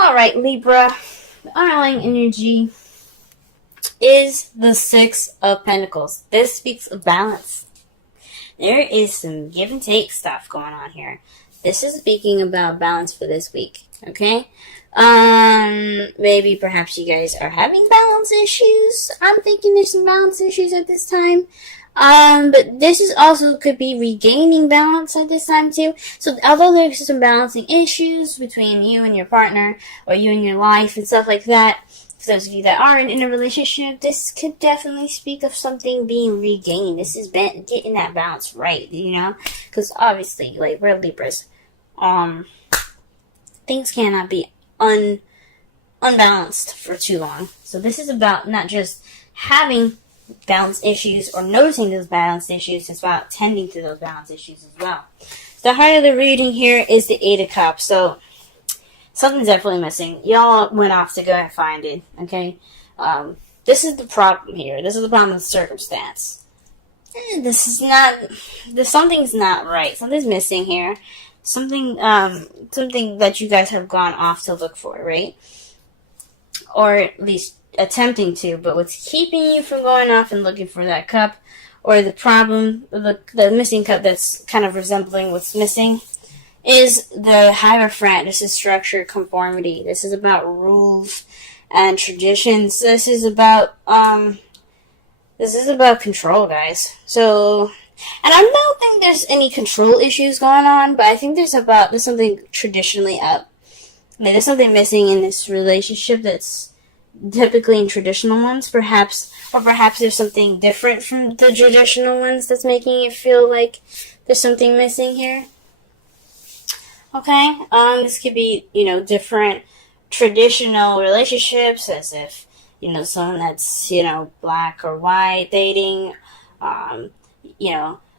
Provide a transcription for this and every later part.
Alright, Libra, the underlying energy is the Six of Pentacles. This speaks of balance. There is some give and take stuff going on here. This is speaking about balance for this week, okay? Maybe perhaps you guys are having balance issues. I'm thinking there's some balance issues at this time. But this is also could be regaining balance at this time too. So although there's some balancing issues between you and your partner, or you and your life and stuff like that, for those of you that aren't in a relationship, this could definitely speak of something being regained. This is getting that balance right, you know? Because obviously, like, we're Libras. Things cannot be unbalanced for too long. So this is about not just having balance issues or noticing those balance issues, it's about tending to those balance issues as well. The heart of the reading here is the Eight of Cups. So something's definitely missing. Y'all went off to go and find it, okay? This is the problem here. This is the problem with circumstance. Something's not right. Something's missing here. Something that you guys have gone off to look for, right? Or at least attempting to, but what's keeping you from going off and looking for that cup, or the problem, the missing cup that's kind of resembling what's missing, is the Hierophant. This is structure, conformity. This is about rules and traditions. This is about control, guys. So, and I don't think there's any control issues going on, but I think there's something traditionally up. I mean, there's something missing in this relationship that's typically in traditional ones, perhaps there's something different from the traditional ones that's making it feel like there's something missing here. Okay, this could be, different traditional relationships, as if, someone that's, black or white dating,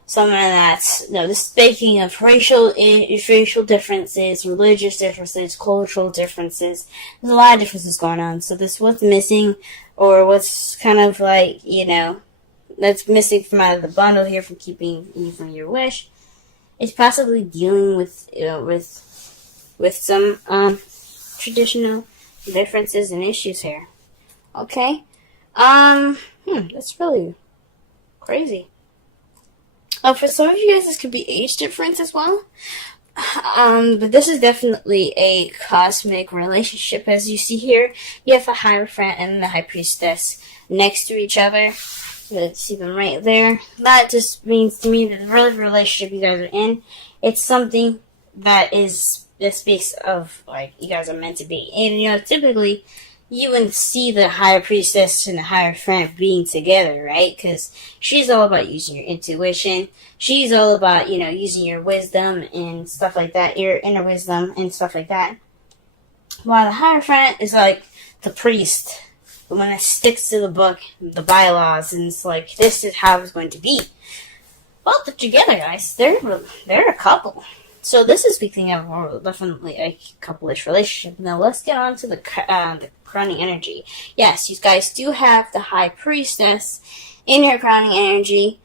someone that's, this speaking of racial differences, religious differences, cultural differences. There's a lot of differences going on. So what's missing, or what's kind of like, that's missing from out of the bundle here from keeping you from your wish, is possibly dealing with, with some, traditional differences and issues here. Okay? That's really crazy. For some of you guys, this could be age difference as well. But this is definitely a cosmic relationship. As you see here, you have a Hierophant and the High Priestess next to each other. Let's see them right there. That just means to me that the relationship you guys are in, it's something that speaks of, like, you guys are meant to be. And, typically, you wouldn't see the High Priestess and the Hierophant being together, right? Because she's all about using your intuition. She's all about, using your wisdom and stuff like that, your inner wisdom and stuff like that. While the Hierophant is like the priest, the one that sticks to the book, the bylaws, and it's like, this is how it's going to be. Well, they're together, guys. They're a couple. So this is speaking of definitely a couple-ish relationship. Now let's get on to the crowning energy. Yes, you guys do have the High Priestess in your crowning energy.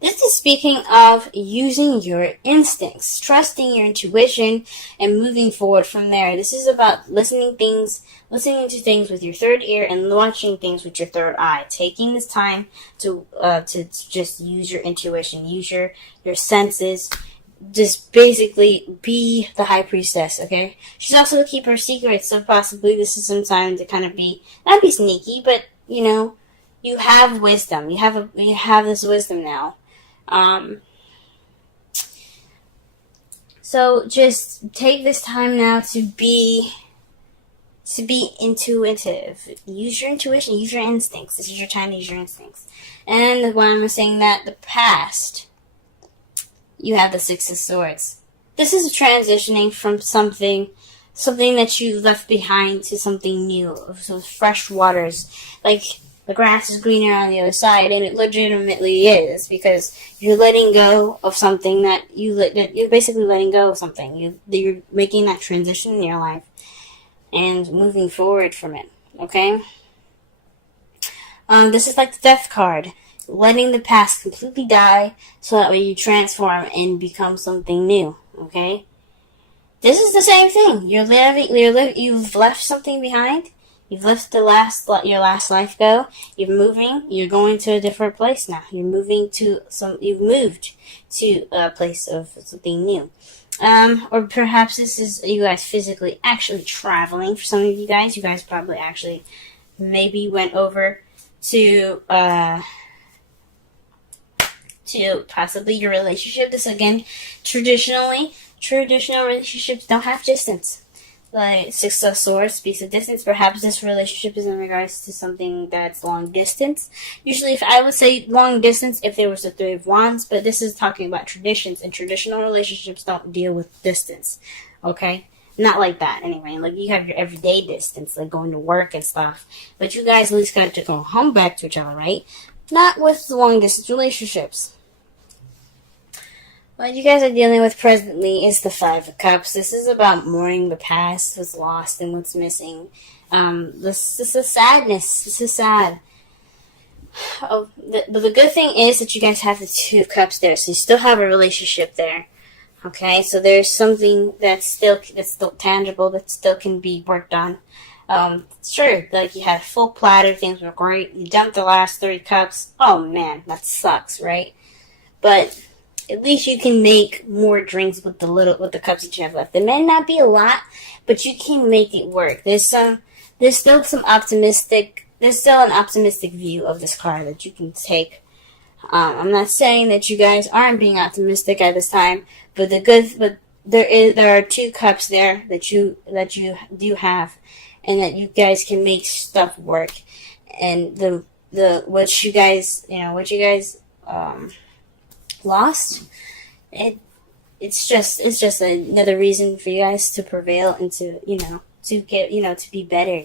This is speaking of using your instincts, trusting your intuition, and moving forward from there. This is about listening to things with your third ear and watching things with your third eye. Taking this time to just use your intuition, use your senses. Just basically be the High Priestess, okay? She's also a keeper of secrets, so possibly this is some time to kind of not be sneaky, but, you have wisdom. You have this wisdom now. So just take this time now to be intuitive. Use your intuition, use your instincts. This is your time to use your instincts. And why I'm saying that, the past, you have the Six of Swords. This is transitioning from something that you left behind to something new, so fresh waters. Like, the grass is greener on the other side, and it legitimately is, because you're letting go of something that you're basically letting go of something. You're making that transition in your life and moving forward from it, okay? This is like the Death card. Letting the past completely die so that way you transform and become something new, okay? This is the same thing. You've left something behind. You've left your last life go. You're moving. You're going to a different place now. You've moved to a place of something new. Or perhaps this is you guys physically actually traveling. For some of you guys probably actually maybe went over to possibly your relationship. This again, traditional relationships don't have distance. Like Six of Swords speaks of distance. Perhaps this relationship is in regards to something that's long distance. Usually, if I would say long distance, if there was a Three of Wands, but this is talking about traditions, and traditional relationships don't deal with distance. Okay? Not like that, anyway. Like, you have your everyday distance, like going to work and stuff. But you guys at least got to go home back to each other, right? Not with long distance relationships. What you guys are dealing with presently is the Five of Cups. This is about mourning the past, what's lost, and what's missing. This is sadness. This is sad. But the good thing is that you guys have the Two of Cups there, so you still have a relationship there. Okay, so there's something that's still tangible, that still can be worked on. Sure, like you had a full platter, things were great. You dumped the last 3 cups. Oh man, that sucks, right? But at least you can make more drinks with the cups that you have left. It may not be a lot, but you can make it work. There's still an optimistic view of this card that you can take. I'm not saying that you guys aren't being optimistic at this time, but there are 2 cups there that you do have, and that you guys can make stuff work. And what you guys lost, it's just another reason for you guys to prevail and to be better,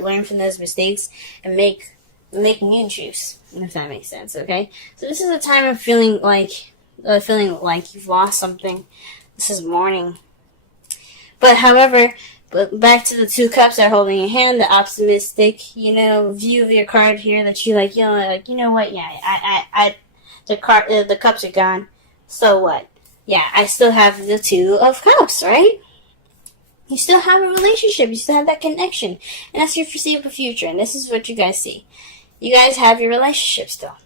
learn from those mistakes and make new juice, if that makes sense. Okay, so this is a time of feeling like you've lost something. This is mourning, but back to the 2 cups that are holding your hand, the optimistic view of your card here, that you what, yeah, the cups are gone. So what? Yeah, I still have the 2 of Cups, right? You still have a relationship. You still have that connection. And that's your foreseeable future. And this is what you guys see. You guys have your relationship still.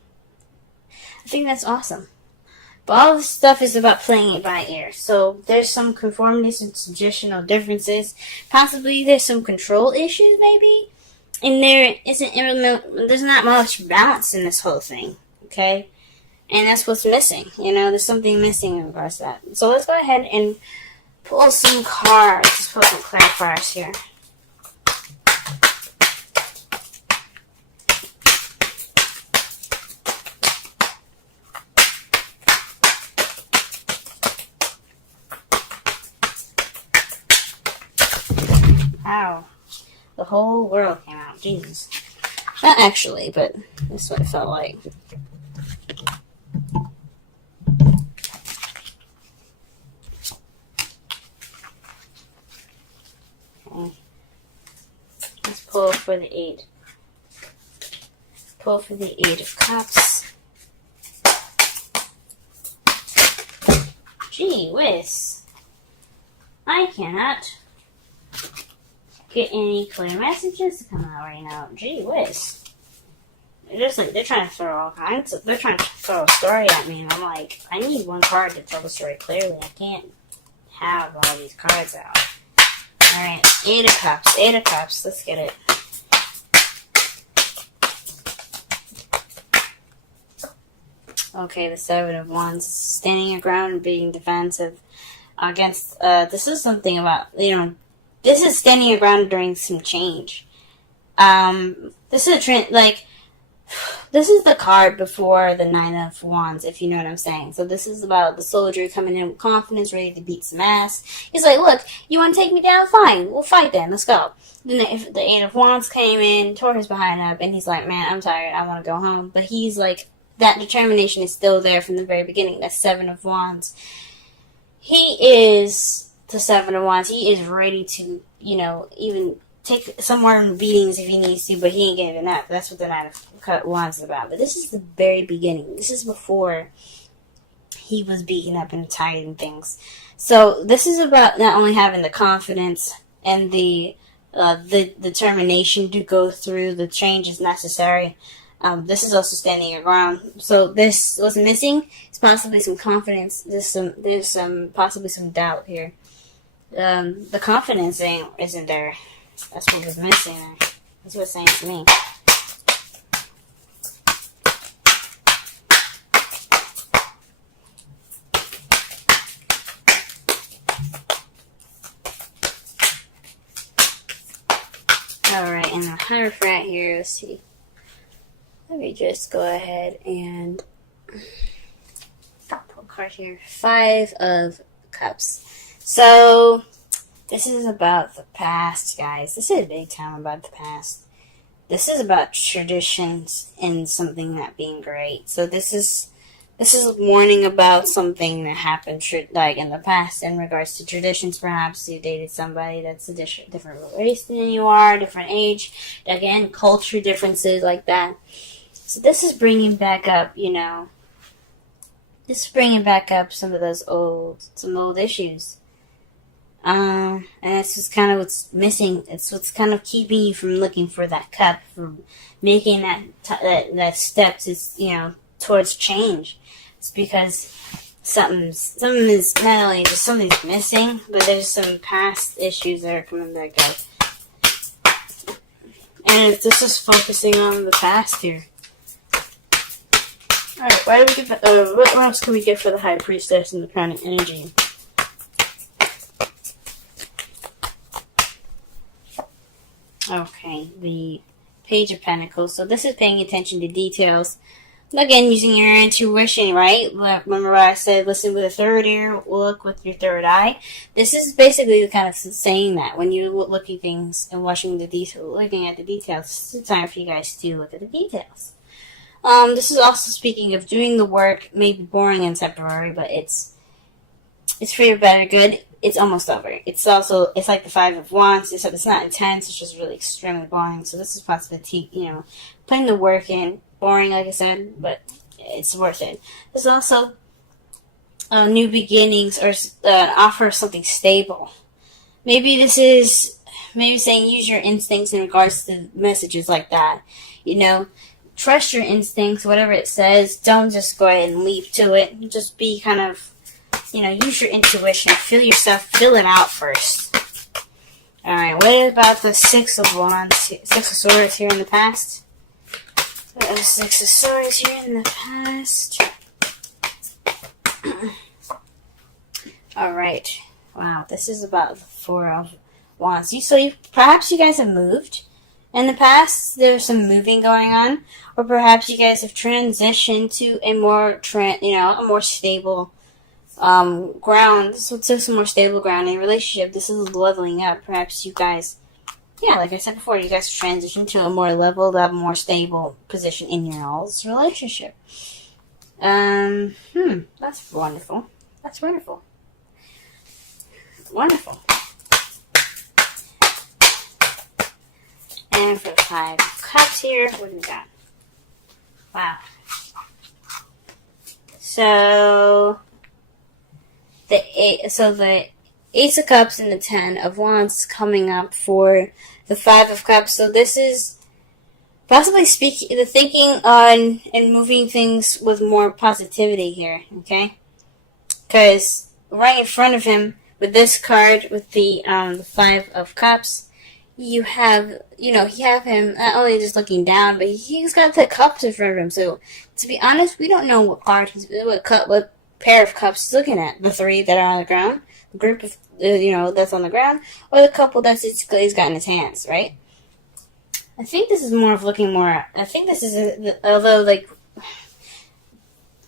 I think that's awesome. But all this stuff is about playing it by ear. So there's some conformities and suggestional differences. Possibly there's some control issues, maybe. And there's not much balance in this whole thing. Okay? And that's what's missing. There's something missing in regards to that. So let's go ahead and pull some cards. Let's pull some clarifiers here. Ow. The whole world came out. Jesus. Not actually, but that's what it felt like. Let's pull for the 8. Pull for the 8 of Cups. Gee whiz. I cannot get any clear messages to come out right now. Gee whiz. They're trying to throw all kinds of, they're trying to throw a story at me, and I'm like, I need one card to tell the story clearly. I can't have all these cards out. Alright, 8 of Cups. 8 of Cups. Let's get it. Okay, the 7 of Wands. Standing your ground and being defensive against, this is something about, this is standing your ground during some change. This is this is the card before the 9 of Wands, if you know what I'm saying. So this is about the soldier coming in with confidence, ready to beat some ass. He's like, look, you want to take me down? Fine, we'll fight then. Let's go. Then the 8 of Wands came in, tore his behind up, and he's like, man, I'm tired. I want to go home. But he's like, that determination is still there from the very beginning. That 7 of Wands. He is the 7 of Wands. He is ready to, even take some more beatings if he needs to, but he ain't giving that. That's what the 9 of Wands is about. But this is the very beginning. This is before he was beaten up and tired and things. So this is about not only having the confidence and the determination to go through the changes necessary. This is also standing your ground. So this what's missing is possibly some confidence. There's some possibly some doubt here. The confidence isn't there. That's what was missing there. That's what it's saying to me. Alright, and the Hierophant here, let's see. Let me just go ahead and pull a card here. 5 of Cups. So, this is about the past, guys. This is big time about the past. This is about traditions and something not being great. So this is a warning about something that happened like in the past in regards to traditions. Perhaps you dated somebody that's a different race than you are, different age. Again, culture differences like that. So this is bringing back up, this is bringing back up some of those old issues. And it's just kind of what's missing. It's what's kind of keeping you from looking for that cup, from making that step to, towards change. It's because something is not only just something's missing, but there's some past issues that are coming back up. And this is focusing on the past here. Alright, why do we get what else can we get for the High Priestess and the Crowning Energy? Okay, the Page of Pentacles. So this is paying attention to details. Again, using your intuition, right? Remember what I said, listen with a third ear, look with your third eye. This is basically kind of saying that when you look at things and looking at the details, it's the time for you guys to look at the details. This is also speaking of doing the work, maybe boring and temporary, but it's for your better good. It's almost over. It's like the 5 of Wands. It's not intense. It's just really extremely boring. So this is possibly, putting the work in. Boring, like I said, but it's worth it. There's also new beginnings or an offer of something stable. Maybe this is saying use your instincts in regards to messages like that. Trust your instincts, whatever it says. Don't just go ahead and leap to it. Just be kind of, use your intuition. Feel it out first. Alright, what about the 6 of Wands, 6 of Swords here in the past? 6 of Swords here in the past. Alright. Wow, this is about the 4 of Wands. Perhaps you guys have moved in the past. There's some moving going on. Or perhaps you guys have transitioned to a more stable ground. So some more stable ground in a relationship. This is leveling up. Perhaps you guys, like I said before, you guys transition to a more leveled up, more stable position in your all's relationship. That's wonderful. That's wonderful. Wonderful. And for the 5 of Cups here, what do we got? Wow. So the Ace of Cups and the 10 of Wands coming up for the 5 of Cups. So this is possibly the thinking on and moving things with more positivity here, okay? Because right in front of him with this card, with the 5 of Cups, you have him not only just looking down, but he's got the cups in front of him. So to be honest, we don't know what pair of cups he's looking at. The 3 that are on the ground, the group of that's on the ground, or the couple he's got in his hands, right? I think this is more of looking more. I think this is although like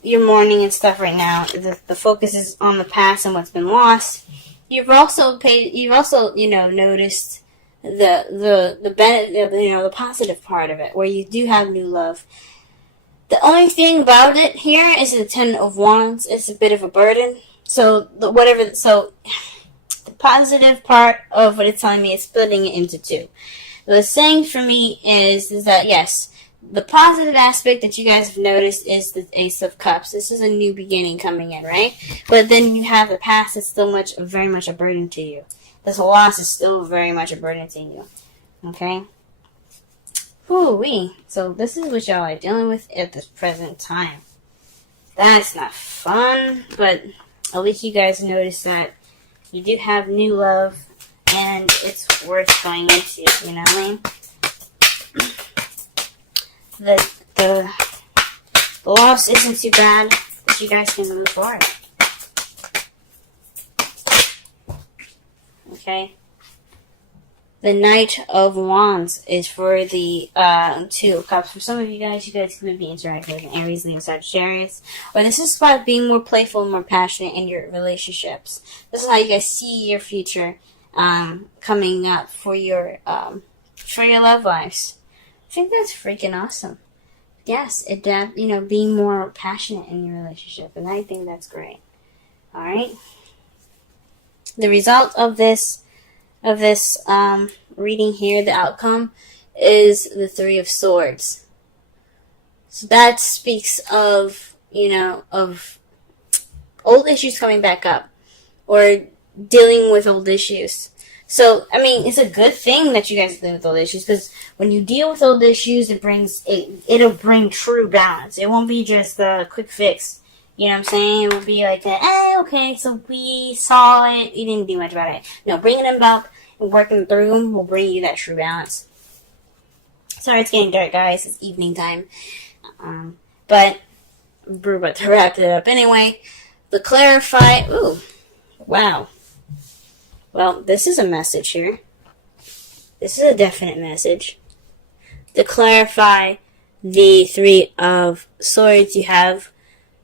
you're mourning and stuff right now, the focus is on the past and what's been lost. You've also noticed the benefit, the positive part of it, where you do have new love. The only thing about it here is the 10 of Wands. It's a bit of a burden. So the positive part of what it's telling me is splitting it into 2. The saying for me is that yes, the positive aspect that you guys have noticed is the Ace of Cups. This is a new beginning coming in, right? But then you have the past that's still very much a burden to you. This loss is still very much a burden to you. Okay? Whoo-wee. So this is what y'all are dealing with at this present time. That's not fun, but at least you guys notice that you do have new love and it's worth going into, you know what I mean? The loss isn't too bad, but you guys can move forward. Okay? The Knight of Wands is for the Two of Cups. For some of you guys could be interacting with an Aries, Leo, Sagittarius. Or this is about being more playful and more passionate in your relationships. This is how you guys see your future coming up for your love lives. I think that's freaking awesome. Yes, being more passionate in your relationship, and I think that's great. All right. The result of this reading here, the outcome, is the Three of Swords. So that speaks of of old issues coming back up, or dealing with old issues. So, I mean, it's a good thing that you guys deal with old issues, because when you deal with old issues, it'll bring true balance. It won't be just a quick fix. You know what I'm saying? It will be like, okay, so we saw it, we didn't do much about it. No, bringing them up and working through them will bring you that true balance. Sorry, it's getting dark, guys. It's evening time. But we're about to wrap it up anyway. To clarify, ooh, wow. Well, this is a message here. This is a definite message. To clarify the Three of Swords, you have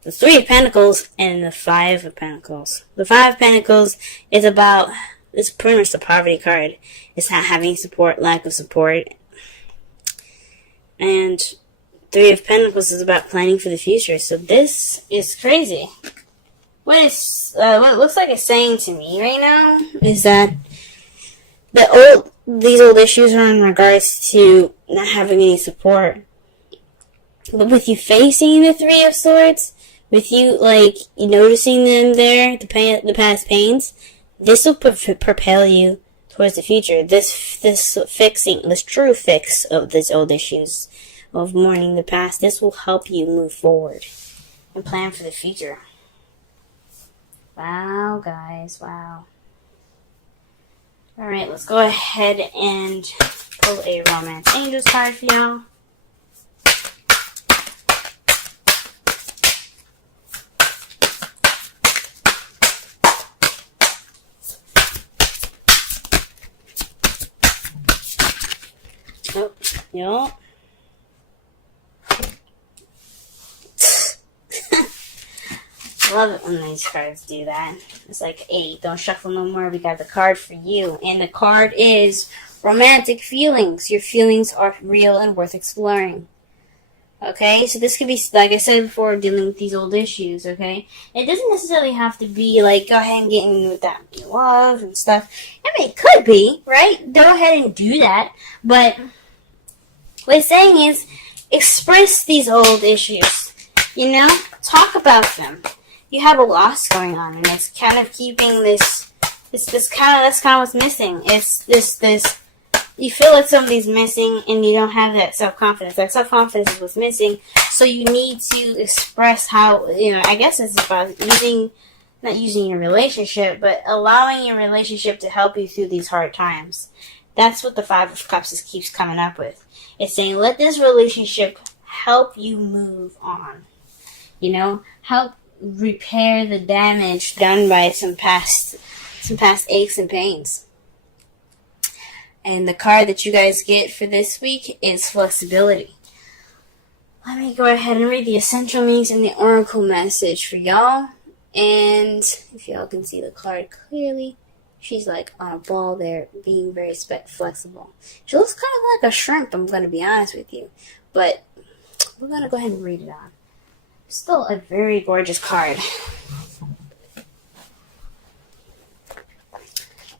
the Three of Pentacles and the Five of Pentacles. The Five of Pentacles is it's pretty much the poverty card. It's not having support, lack of support. And Three of Pentacles is about planning for the future. So this is crazy. What it looks like it's saying to me right now is that these old issues are in regards to not having any support. But with you facing the Three of Swords, with you noticing them there, the past pains, this will propel you towards the future. This true fix of these old issues of mourning the past, this will help you move forward and plan for the future. Wow, guys, wow. Alright, let's go ahead and pull a Romance Angels card for y'all. Oh, y'all. Love it when these cards do that. It's like, hey, don't shuffle no more. We got the card for you. And the card is romantic feelings. Your feelings are real and worth exploring. Okay? So this could be, like I said before, dealing with these old issues, okay? It doesn't necessarily have to be like, go ahead and get in with that love and stuff. I mean, it could be, right? Go ahead and do that. But what it's saying is, express these old issues. You know? Talk about them. You have a loss going on, and it's kind of keeping that's kind of what's missing. It's this, you feel like something's missing, and you don't have that self-confidence. That self-confidence is what's missing, so you need to express how, I guess it's about not using your relationship, but allowing your relationship to help you through these hard times. That's what the Five of Cups keeps coming up with. It's saying, let this relationship help you move on. Help repair the damage done by some past aches and pains. And the card that you guys get for this week is flexibility. Let me go ahead and read the essential meanings and the oracle message for y'all. And if y'all can see the card clearly, she's like on a ball there, being very flexible. She looks kind of like a shrimp, I'm going to be honest with you. But we're going to go ahead and read it on. Still a very gorgeous card.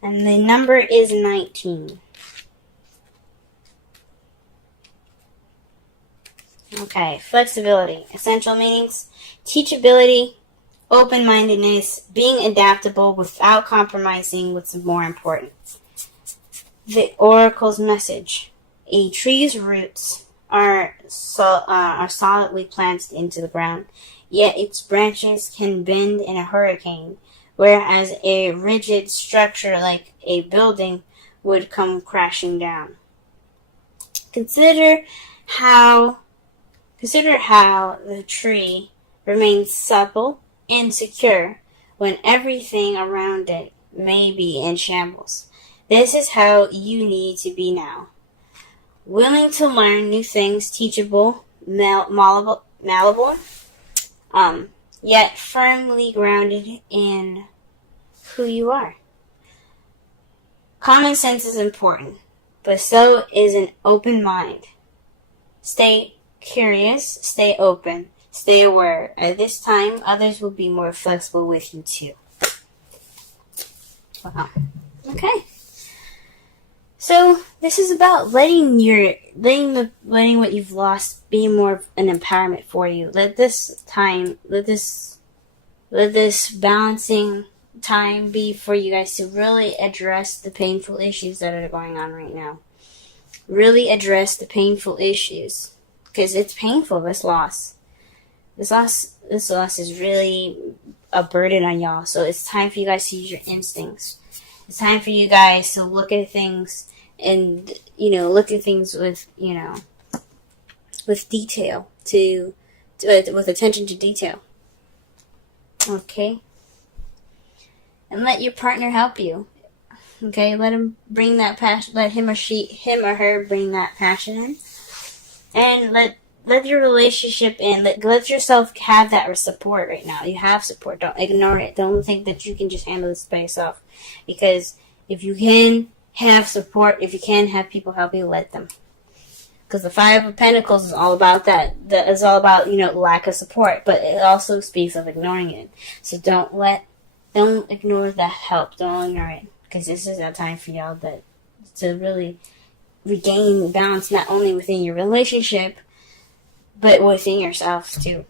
And the number is 19. Okay, flexibility. Essential meanings: teachability, open-mindedness, being adaptable without compromising what's more important. The oracle's message: a tree's roots are solidly planted into the ground, yet its branches can bend in a hurricane, whereas a rigid structure like a building would come crashing down. Consider how the tree remains supple and secure when everything around it may be in shambles. This is how you need to be now. Willing to learn new things, teachable, malleable, yet firmly grounded in who you are. Common sense is important, but so is an open mind. Stay curious, stay open, stay aware. At this time, others will be more flexible with you too. Wow. Okay. So this is about letting what you've lost be more of an empowerment for you. Let this balancing time be for you guys to really address the painful issues that are going on right now. Really address the painful issues, because it's painful. This loss is really a burden on y'all. So it's time for you guys to use your instincts. It's time for you guys to look at things and, look at things with, with detail, with attention to detail. Okay? And let your partner help you. Okay? Let him bring that passion, let him or her bring that passion in. And let your relationship in. Let yourself have that support right now. You have support. Don't ignore it. Don't think that you can just handle this by yourself. Because if you can have support, if you can have people help you, let them. Because the Five of Pentacles is all about that. That is all about, lack of support. But it also speaks of ignoring it. So don't ignore that help. Don't ignore it. Because this is a time for y'all to really regain balance, not only within your relationship, but within yourself too.